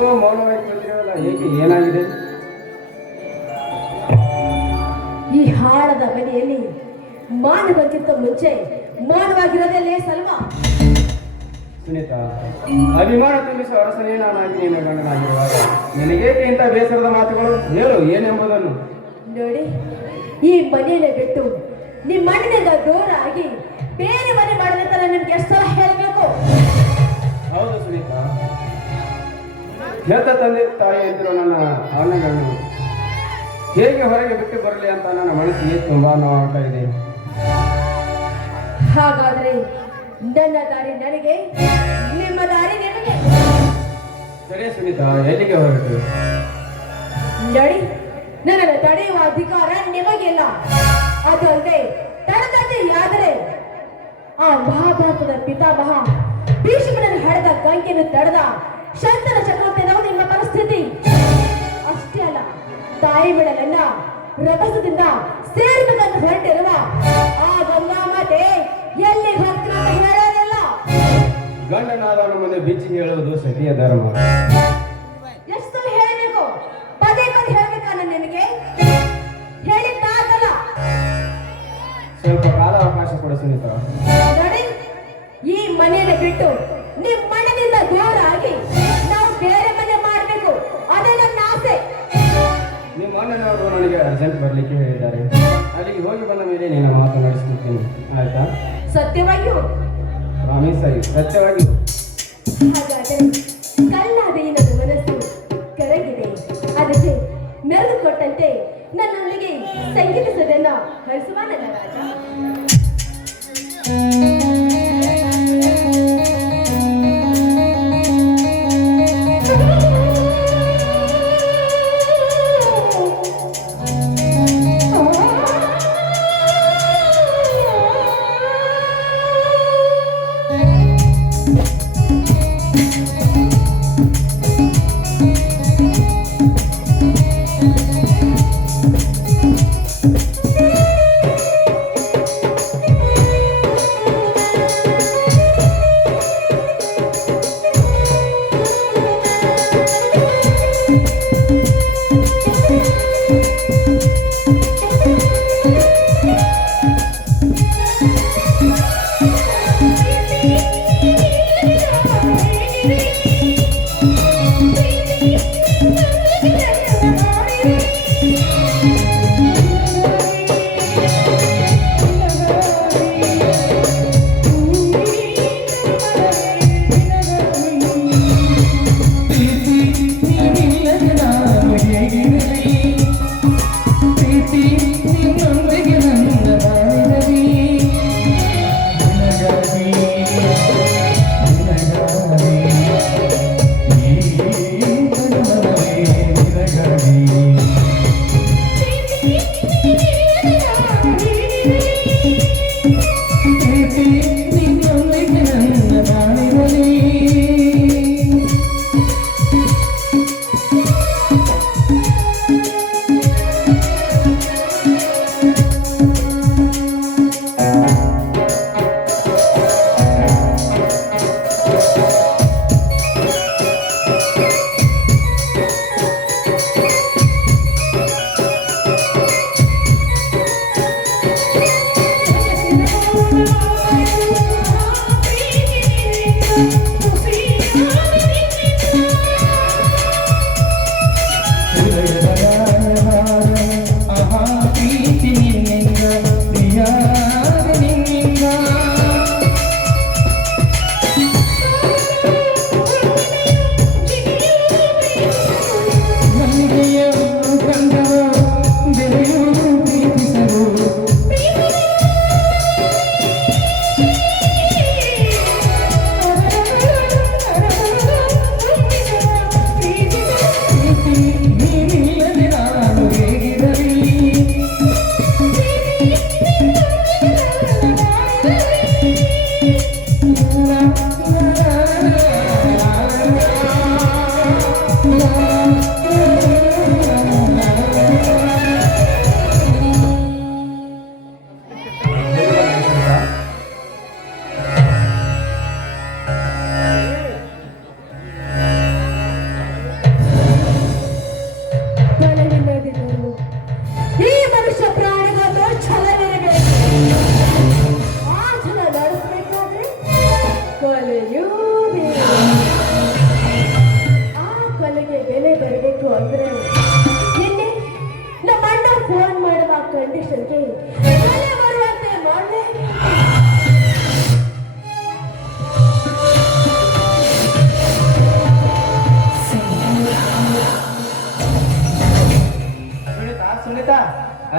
ಏಕೋ ಮೌನವಾಗಿ ಕುಳಿತಿರಲ್ಲ ಏಕೆ ಏನಾಗಿದೆ? ಈ ಹಾಳದ ಮನೆಯಲ್ಲಿ ಮಾನವಕ್ಕಿಂತ ಮುಂಚೆ ಮಾನವಾಗಿರೋದೇ ಸಲ್ವಾ? ಸುನೀತಾ ಅಭಿಮಾನ ತುಂಬಿಸುವ ಅರಸನೇ ನಾನಾಗಿ ನಿನ್ನ ಗಂಡನಾಗಿರುವಾಗ ನಿನಗೇಕೆ ಇಂಥ ಬೇಸರದ ಮಾತುಗಳು? ಹೇಳು ಏನೆಂಬುದನ್ನು. ನೋಡಿ ಈ ಮನೆಯನ್ನು ಬಿಟ್ಟು ನಿಮ್ಮ ಮಣ್ಣಿನಿಂದ ದೂರ ಆಗಿ ಬೇರೆ ಮನೆ ಮಾಡಿದ ನಿಮ್ಗೆ ಎಷ್ಟು ಸಲ ಹೇಳಬೇಕು? ಹೌದು ಸುನೀತಾ ಹೆತ್ತ ತಂದೆ ತಾಯಿ ಅಂತಿರೋ ನನ್ನ ಭಾವನೆಗಳನ್ನು ಹೇಗೆ ಹೊರಗೆ ಬಿಟ್ಟು ಬರಲಿ ಅಂತ ನನ್ನ ಮನಸ್ಸಿಗೆ ತುಂಬಾ ನೋವಾಗ್ತಾ ಇದೆ. ಹಾಗಾದ್ರೆ ನನ್ನ ದಾರಿ ನನಗೆ ನಿಮ್ಮ ದಾರಿ ನಿಮಗೆ ಸರಿ ಸುನೀತಾ ಎಲ್ಲಿಗೆ ಹೊರಟು? ನಡಿ ನನ್ನನ್ನು ತಡೆಯುವ ಅಧಿಕಾರ ನಿಮಗಿಲ್ಲ. ಅದು ಅಲ್ಲದೆ ತಡದಂತೆ ಯಾದರೆ ಆ ಮಹಾಭಾರತದ ಪಿತಾಮಹ ಭೀಷ್ಮನನ್ನು ಹಡೆದ ಗಂಗೆಯನ್ನು ತಡೆದ ಶಂತನ ಚಕ್ರವರ್ತಿ ನಾವು ನಿಮ್ಮ ಪರಿಸ್ಥಿತಿ. ಅಷ್ಟೇ ಅಲ್ಲ ತಾಯಿ ಬಿಡಲನ್ನ ರಭಸದಿಂದ ಸೇರಬೇಕಂತ ಹೊರಟಿರುವ ಆ ಗಂಗಾ ಮಾತೆ ಎಲ್ಲಿ ಹತ್ರ ಹೇಳೋದಿಲ್ಲ. ಗಂಡನಾದವನ ಮುಂದೆ ಬಿಚ್ಚಿ ಹೇಳೋದು ಸತಿಯ ಧರ್ಮ. ಎಷ್ಟು ಸಲ ಹೇಳಬೇಕು? ಪದೇ ಪದೇ ಹೇಳ್ಬೇಕಾ ನಾನು ನಿಮಗೆ ಹೇಳಿದ್ದಾಗಲ್ಲ. ಸ್ವಲ್ಪ ಕಾಲ ಅವಕಾಶ ಕೊಡಿಸಿ ನೋಡಿ ಈ ಮನೆಯನ್ನು ಬಿಟ್ಟು ನಿಮ್ಮ ಅಣ್ಣನವರು ನನಗೆ ಅರ್ಜೆಂಟ್ ಬರಲಿಕ್ಕೆ ಹೇಳಿದ್ದಾರೆ ಅಲ್ಲಿಗೆ ಹೋಗಿ ಬಂದ ಮೇಲೆ ನಿನ್ನ ಮಾತು ನಡೆಸ್ಕೊಡ್ತೀನಿ ಆಯ್ತಾ? ಸತ್ಯವಾಗಿಯೂ ಪ್ರಾಮಿಸ್ ಆಗಿ ಸತ್ಯವಾಗಿ ಹಾಗಾದರೆ ಕಲ್ಲಾದ ಈ ನನ್ನ ಮನಸ್ಸು ಕರಗಿದೆ ಅದಕ್ಕೆ ಮೆರೆದು ಕೊಟ್ಟಂತೆ ನನ್ನೊಂದಿಗೆ ಸಂಗೀತ ಸದನ ಹರಿಸುವ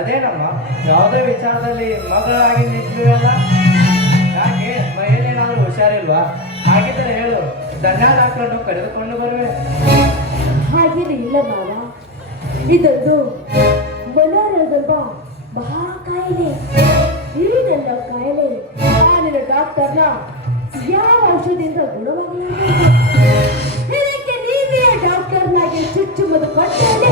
ನನ್ನ ಯಾವುದೇ ವಿಚಾರದಲ್ಲಿ ಮಗಳಾಗಿ ನಿಂತಿರಲ್ಲ ಯಾಕೆ? ಮೈಯಲ್ಲೇನಾದ್ರೂ ಹುಷಾರಿಲ್ವಾ? ಹಾಗಿದ್ದರೆ ಹೇಳು ದಂಡ ಡಾಕ್ಟರ್ನ ಕರೆದುಕೊಂಡು ಬರುವೆ. ಹಾಗೇನು ಇಲ್ಲ ಬಾಬಾ ಇದೊಂದು ಮನೋರೋಗದ ಮಹಾ ಕಾಯಿಲೆ. ನನ್ನ ಕಾಯಿಲೆ ನಾನಿನ ಡಾಕ್ಟರ್ನ ಯಾವ ಔಷಧಿಯಿಂದ ಗುಣವಾಗಿ ಇದಕ್ಕೆ ನೀವೇ ಡಾಕ್ಟರ್ನಾಗಿ ಚುಚ್ಚುಮದು ಕೊಟ್ಟರೆ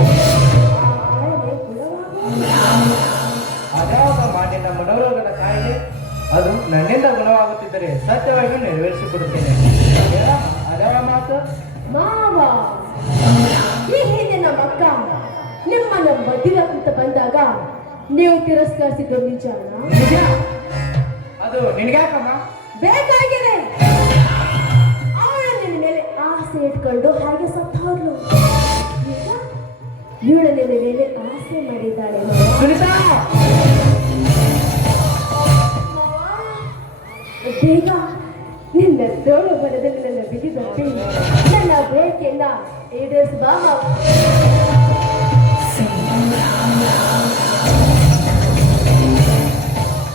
ಅದ್ಯಾವಾಗ ಮಾನ್ಯನ ಮನೋರೋಗದ ಕಾಯಿಲೆ ಅದು ನನ್ನಿಂದ ಗುಣವಾಗುತ್ತಿದ್ದರೆ ಸತ್ಯವಾಗಿ ನೆರವೇರಿಸಿಕೊಡುತ್ತೇನೆ. ಅದರ ಮಾತು? ಮಾವ ಈ ಹಿಂದೆ ನಮ್ಮ ಅಕ್ಕ ನಿಮ್ಮನ್ನ ಅಂತ ಬಂದಾಗ ನೀವು ತಿರಸ್ಕರಿಸಿದ್ದು ನಿಜ. ಅದು ನಿನ್ಗ್ಯಾಕಮ್ಮ? ಬೇಕಾಗಿದೆ. ಅವಳು ನಿನ್ನ ಮೇಲೆ ಆಸೆ ಇಟ್ಕೊಂಡು ಹಾಗೆ ಸತ್ತು ಹೋದ್ಲು ಈಗ ಇವಳು ನಿನ್ನ ಮೇಲೆ ಆಸೆ ಮಾಡಿದ್ದಾಳೆ ಬೇಗ ನಿನ್ನ ತೋಳು ಬರೆದು ನನ್ನ ಬಿಗಿ ತಪ್ಪಿ ನನ್ನ ಬೇಕೆಲ್ಲ ಈಡೇರಿಸುವ ಮಾವ.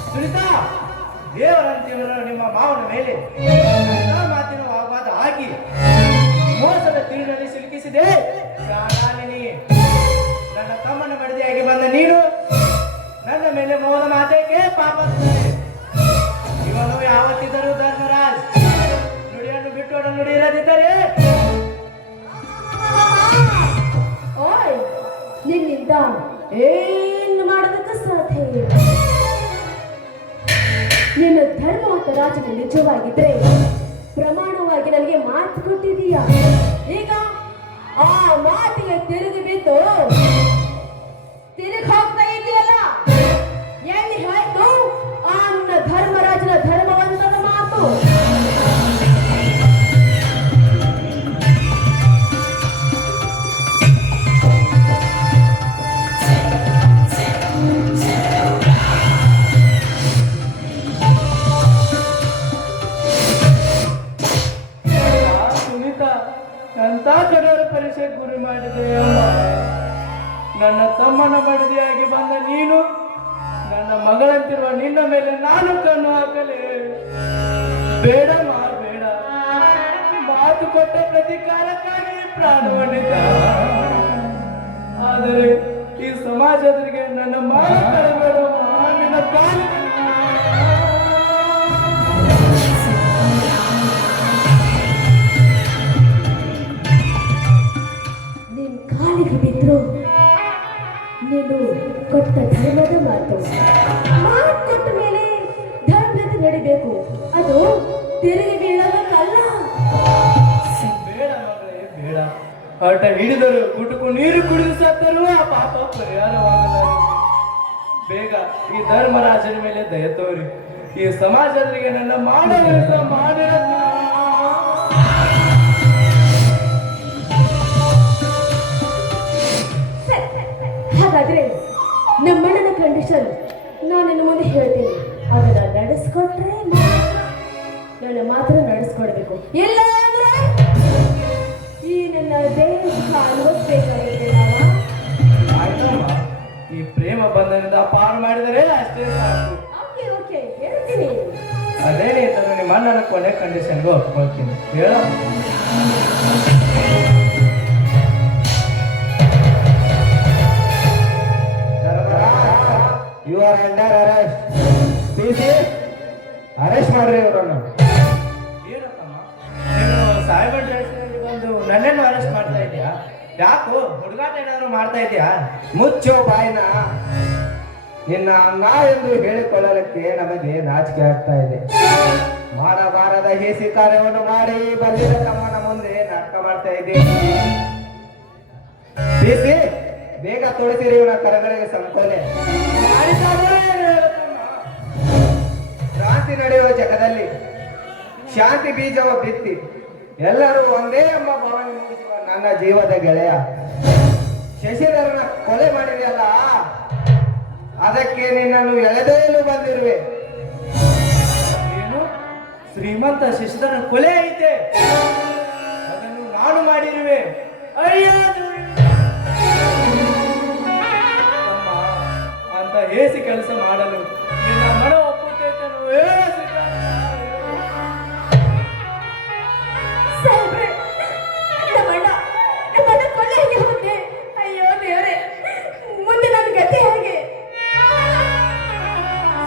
ಸುನಿತಾ! ದೇವರಂತಿರುವ ನಿಮ್ಮ ಮಾವನ ಮೇಲೆ ಮಾತಿನ ವಾಗ್ವಾದ ಆಗಿ ಮೋಸದ ತೀರಿನಲ್ಲಿ ಸಿಲುಕಿಸಿದೆ. ಶಾಲಾಲಿನಿ ನನ್ನ ತಮ್ಮನ ಮಡದಿಯಾಗಿ ಬಂದ ನೀನು ನನ್ನ ಮೇಲೆ ಮೋಹದ ಮಾತೇಕೆ ಪಾಪ? ಇವನು ಯಾವತ್ತಿದ್ದರೂ ಧರ್ಮರಾಜ್. ನುಡಿಯನ್ನು ಬಿಟ್ಟು ನುಡಿ ಇರದಿದ್ದರೆ ಓಯ್, ನಿನ್ನಿಂದ ಏನು ಮಾಡೋದಕ್ಕೆ ಸಾಧ್ಯ ನಿನ್ನ ಧರ್ಮವಂತ ರಾಜನ ನಿಜವಾಗಿದ್ರೆ ಪ್ರಮಾಣವಾಗಿ ನನಗೆ ಮಾತು ಕೊಟ್ಟಿದೀಯ ಈಗ ಆ ತಿರುಗಿ ಹೋಗ್ತಾ ಇದೆಯಲ್ಲ? ಎಲ್ಲಿ ಹೋಯ್ತು ಆ ಧರ್ಮರಾಜನ ಧರ್ಮವಂತನ ಕಣ್ಣು ಬೇಡ ಮಾಡಬೇಡ ಬೇಡ. ಮಾತು ಕೊಟ್ಟ ಪ್ರತಿಕಾರಕ್ಕಾಗಿ ಪ್ರಾಣವನ್ನಿದ್ದ ಆದರೆ ಈ ಸಮಾಜದರಿಗೆ ನನ್ನ ಮಾತು ಕಳೆಬೇಡಮ್ಮ ನಿನ್ನ ಕಾಲು ನಿನ್ ಕಾಲಿಗೆ ಬಿದ್ರು ನೀನು ಕೊಟ್ಟ ಧರ್ಮದ ಮಾತು. ಮಾತು ಕೊಟ್ಟ ಮೇಲೆ ನಡಿಬೇಕು ಅದು ತಿರುಗಿ ಬೀಳಬೇಕಲ್ಲ ಬೇಡ ಮಗಳೇ ಬೇಡ. ಹಠ ಹಿಡಿದರು ಕುಟುಕು ನೀರು ಕುಡಿದು ಸತ್ತರು ಆ ಪಾಪ ಪರಿಹಾರವಾಗಲಾರದು ಬೇಗ ಈ ಧರ್ಮರಾಜನ ಮೇಲೆ ದಯ ತೋರಿ. ಈ ಸಮಾಜದರಿಗೆ ನನ್ನ ಮಾಡಲು ಮಾಡಿರ ಹಾಗಾದ್ರೆ ನಮ್ಮಣ್ಣನ ಕಂಡೀಷನ್ ನಾನು ನಿನ್ನ ಮುಂದೆ ಹೇಳ್ತೀನಿ. ನಡೆಸ್ಕೊಟ್ರೆ ಮಾತ್ರ ನನ್ನ ಮಾತ್ರ ನಡೆಸ್ಕೊಡ್ಬೇಕು. ಇಲ್ಲ ಅಂದ್ರೆ ಈ ನನ್ನ ದೇಹ ಅನುಭವಿಸ್ಬೇಕಾಗುತ್ತೆ ಈ ಪ್ರೇಮ ಬಂಧನದಿಂದ ಪಾರು ಮಾಡಿದರೆ ಅಷ್ಟೇ ಸಾಕು. ಓಕೆ ಓಕೆ ಹೇಳ್ತೀನಿ. ಅದೇನೇ ಇದ್ದರೂ ನಿಮ್ಮ ಅಣ್ಣನ ಕೊನೆ ಕಂಡೀಷನ್ಗೂ ಒಪ್ಕೊಳ್ತೀನಿ ಹೇಳ. ಯು ಆರ್ ಅಂಡರ್ ಅರೆಸ್ಟ್ ಸಿ ಅರೆಸ್ಟ್ ಮಾಡ್ರಿ ಅವರನ್ನು. ಸೈಬರ್ ಬಂದು ನನ್ನನ್ನು ಅರೆಸ್ಟ್ ಮಾಡ್ತಾ ಇದೆಯಾ ಯಾಕೋ ಹುಡುಗಾಟ ಏನಾದ್ರು ಮಾಡ್ತಾ ಇದೀಯಾ ಮುಚ್ಚೋ ಬಾಯಿನ. ನಿನ್ನ ಅಂಗ ಎಂದು ಹೇಳಿಕೊಳ್ಳಲಿಕ್ಕೆ ನಮಗೆ ನಾಚಿಕೆ ಆಗ್ತಾ ಇದೆ. ಮಾಡಬಾರದ ಹೇಸಿ ಕಾರ್ಯವನ್ನು ಮಾಡಿ ಬಂದಿರ ತಮ್ಮನ ಮುಂದೆ ನಾಟಕ ಮಾಡ್ತಾ ಇದ್ದೀನಿ ಬೇಗ ತೋರಿಸಿರಿ ಇವನ ಕರಗಳಿಗೆ ಸಂಕೋಲೆ? ಕ್ರಾಂತಿ ನಡೆಯುವ ಜಗದಲ್ಲಿ ಶಾಂತಿ ಬೀಜವ ಬಿತ್ತಿ. ಎಲ್ಲರೂ ಒಂದೇ ಎಂಬ ಭಾವನೆ ಮೂಡಿಸುವ ನನ್ನ ಜೀವದ ಗೆಳೆಯ. ಶಶಿಧರನ ಕೊಲೆ ಮಾಡಿದೆಯಲ್ಲ? ಅದಕ್ಕೆ ನಿನ್ನನ್ನು ಎಳೆದೊಯ್ಯಲು ಬಂದಿರುವೆ. ಏನು ಶ್ರೀಮಂತ ಶಶಿಧರನ ಕೊಲೆ ಐತೆ. ಅದನ್ನು ನಾನು ಮಾಡಿರುವೆ. ಅಯ್ಯೋ ಅಂತ ಅಂತ ಹೇಸಿ ಕೆಲಸ ಮಾಡಲು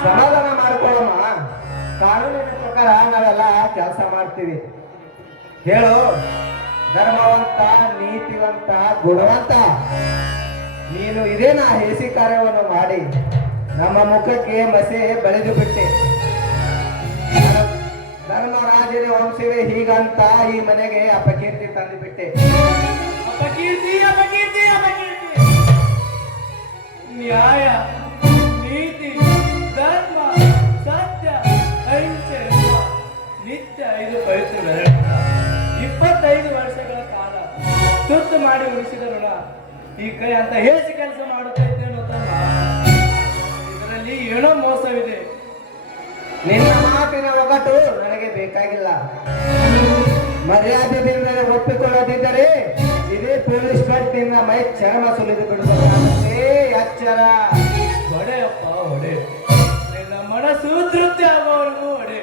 ಸಮಾಧಾನ ಮಾಡ್ಕೊಳ್ಳಮ್ಮ. ಕಾನೂನಿನ ಪ್ರಕಾರ ನಾವೆಲ್ಲ ಕೆಲಸ ಮಾಡ್ತೀವಿ. ಹೇಳು, ಧರ್ಮವಂತ, ನೀತಿವಂತ, ಗುಣವಂತ, ನೀನು ಇದೇನಾ ಹೇಸಿ ಕಾರ್ಯವನ್ನು ಮಾಡಿ? ನಮ್ಮ ಮುಖಕ್ಕೆ ಮಸೆ ಬಳಿದು ಬಿಟ್ಟೆ. ಧರ್ಮರಾಜನ ವಂಶವೇ ಹೀಗಂತ ಈ ಮನೆಗೆ ಅಪಕೀರ್ತಿ ತಂದು ಬಿಟ್ಟೆ. ಅಪಕೀರ್ತಿ ಅಪಕೀರ್ತಿ ಅಪಕೀರ್ತಿ. ನ್ಯಾಯ, ನೀತಿ, ಧರ್ಮ, ಸತ್ಯ, ಅಹಿಂಸೆ, ನಿತ್ಯ ಐದು ಪವಿತ್ರ ಇಪ್ಪತ್ತೈದು ವರ್ಷಗಳ ಕಾಲ ತುರ್ತು ಮಾಡಿ ಉಳಿಸಿದ ಈ ಕೈ ಅಂತ ಹೇಸಿ ಕೆಲಸ ಮಾಡುತ್ತೈತೆ ಅನ್ನೋ ಇದರಲ್ಲಿ ಏನೋ ಮೋಸವಿದೆ. ನಿನ್ನ ಮಾತಿನ ಒಗಟು ನನಗೆ ಬೇಕಾಗಿಲ್ಲ. ಮರ್ಯಾದೆ ಮರ್ಯಾದೆಯಿಂದ ಒಪ್ಪಿಕೊಳ್ಳದಿದ್ದರೆ ಇದೇ ಪೊಲೀಸ್ ಕಟ್ ನಿನ್ನ ಮೈ ಚರ್ಮ ಸುಲಿದು ಬಿಡುತ್ತೆ ಎಚ್ಚರ ಒಡೆಯಪ್ಪ ಒಡೆ. ನಿನ್ನ ಮನಸ್ಸು ತೃಪ್ತಿ ಆಗುವವರೆಗೂ ಒಡೆ.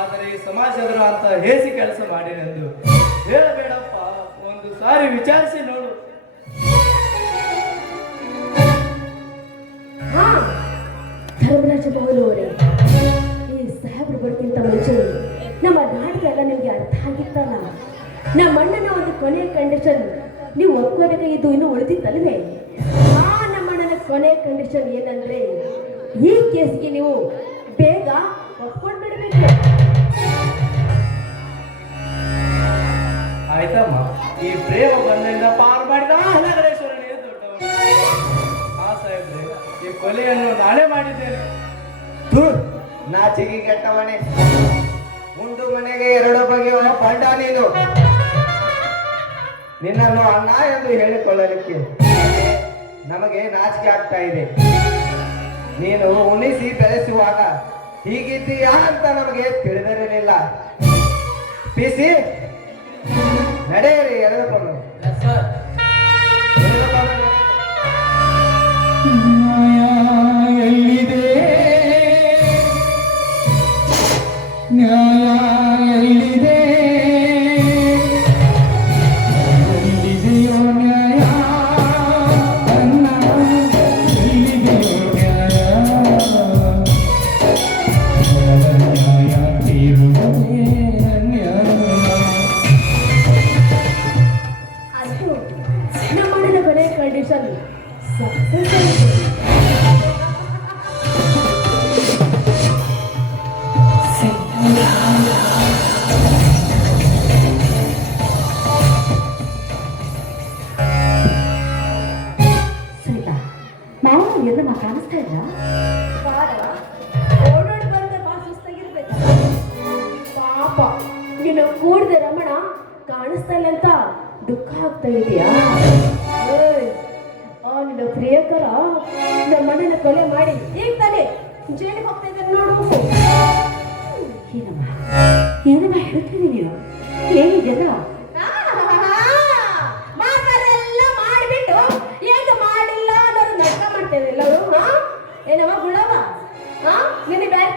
ಆದರೆ ಈ ಸಮಾಜದವರು ಅಂತ ಹೇಸಿ ಕೆಲಸ ಮಾಡಿನೆಂದು ಹೇಳಬೇಡಪ್ಪ. ಒಂದು ಸಾರಿ ವಿಚಾರಿಸಿ ನೋಡು. ಹಾ. ಧರ್ಮರಾಜ ಅವರೇ, ಈ ಸಾಹೇಬ್ರು ಬರ್ತಿಂತ ಮುಂಚೆ ನಮ್ಮ ನಾಡಿಗೆಲ್ಲ ನಿಮ್ಗೆ ಅರ್ಥ ಆಗಿತ್ತಲ್ಲ? ನಮ್ಮ ಅಣ್ಣನ ಒಂದು ಕೊನೆಯ ಕಂಡೀಷನ್ ನೀವು ಒಪ್ಕೋಬೇಕಾಗಿದ್ದು ಇನ್ನು ಉಳಿದಿತ್ತಲ್ವೇ? ಆ ನಮ್ಮ ಅಣ್ಣನ ಕೊನೆಯ ಕಂಡೀಷನ್ ಏನಂದ್ರೆ, ಈ ಕೇಸ್ಗೆ ನೀವು ಬೇಗ ಒಪ್ಕೊಂಡ್ಬಿಡ್ಬೇಕು. ಆಯ್ತಮ್ಮ, ಈ ಪ್ರೇಮ ಬಂಧದಿಂದ ಪಾರು ಮಾಡಿದ ಈ ಕೊಲೆಯನ್ನು ನಾನೇ ಮಾಡಿದ್ದೇನೆ. ನಾಚಿಗೆ ಕೆಟ್ಟ ಮನೆ ಮುಂದು ಮನೆಗೆ ಎರಡು ಬಗೆಯ ಪಂಡ ನೀನು. ನಿನ್ನನ್ನು ಅಣ್ಣ ಎಂದು ಹೇಳಿಕೊಳ್ಳಲಿಕ್ಕೆ ನಮಗೆ ನಾಚಿಕೆ ಆಗ್ತಾ ಇದೆ. ನೀನು ಉಣಿಸಿ ಬೆಳೆಸುವಾಗ ಹೀಗಿದ್ದೀಯಾ ಅಂತ ನಮಗೆ ತಿಳಿದಿರಲಿಲ್ಲ. ಪಿಸಿ ನಡೆಯಿರಿ ಎರಡು ನಡೆ. ನ್ಯಾಯ ಎಲ್ಲಿದೆ ಜೈಲಿಗೆ ಹೋಗ್ತಾ ಇದ್ದಾನೆ ನೋಡು ಏನಮ್ಮ ಏನಮ್ಮ ಹೇಳ್ತೀನಿ ನೀನು ಮಾತಾರೆಲ್ಲ ಮಾಡಿಬಿಟ್ಟು ಏನು ಮಾಡಿಲ್ಲ ಅನ್ನೋರು ಹಾ? ಏನವ ಗುಣವ? ಹಾ? ನಿನ್ನ ಬ್ಯಾಗ್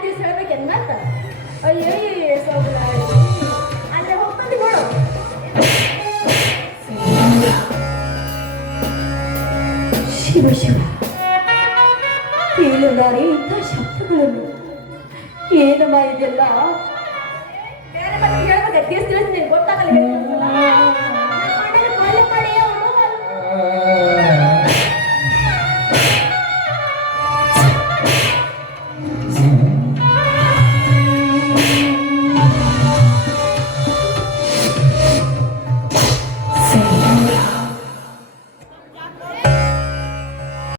ಅಯ್ಯೋ ಹೋಗ್ತದೆ ನೋಡು. ಶಿವ ಶಿವ. ಕೇಳಿದಾರೆ ಇಂಥ ಶಬ್ದಗಳನ್ನು. ಏನಮ್ಮ ಇದೆಲ್ಲ? ಬೇರೆ ಮತ್ತೆ ಹೇಳ್ಬೇಕು? ಗೊತ್ತಾಗಲ್ಲ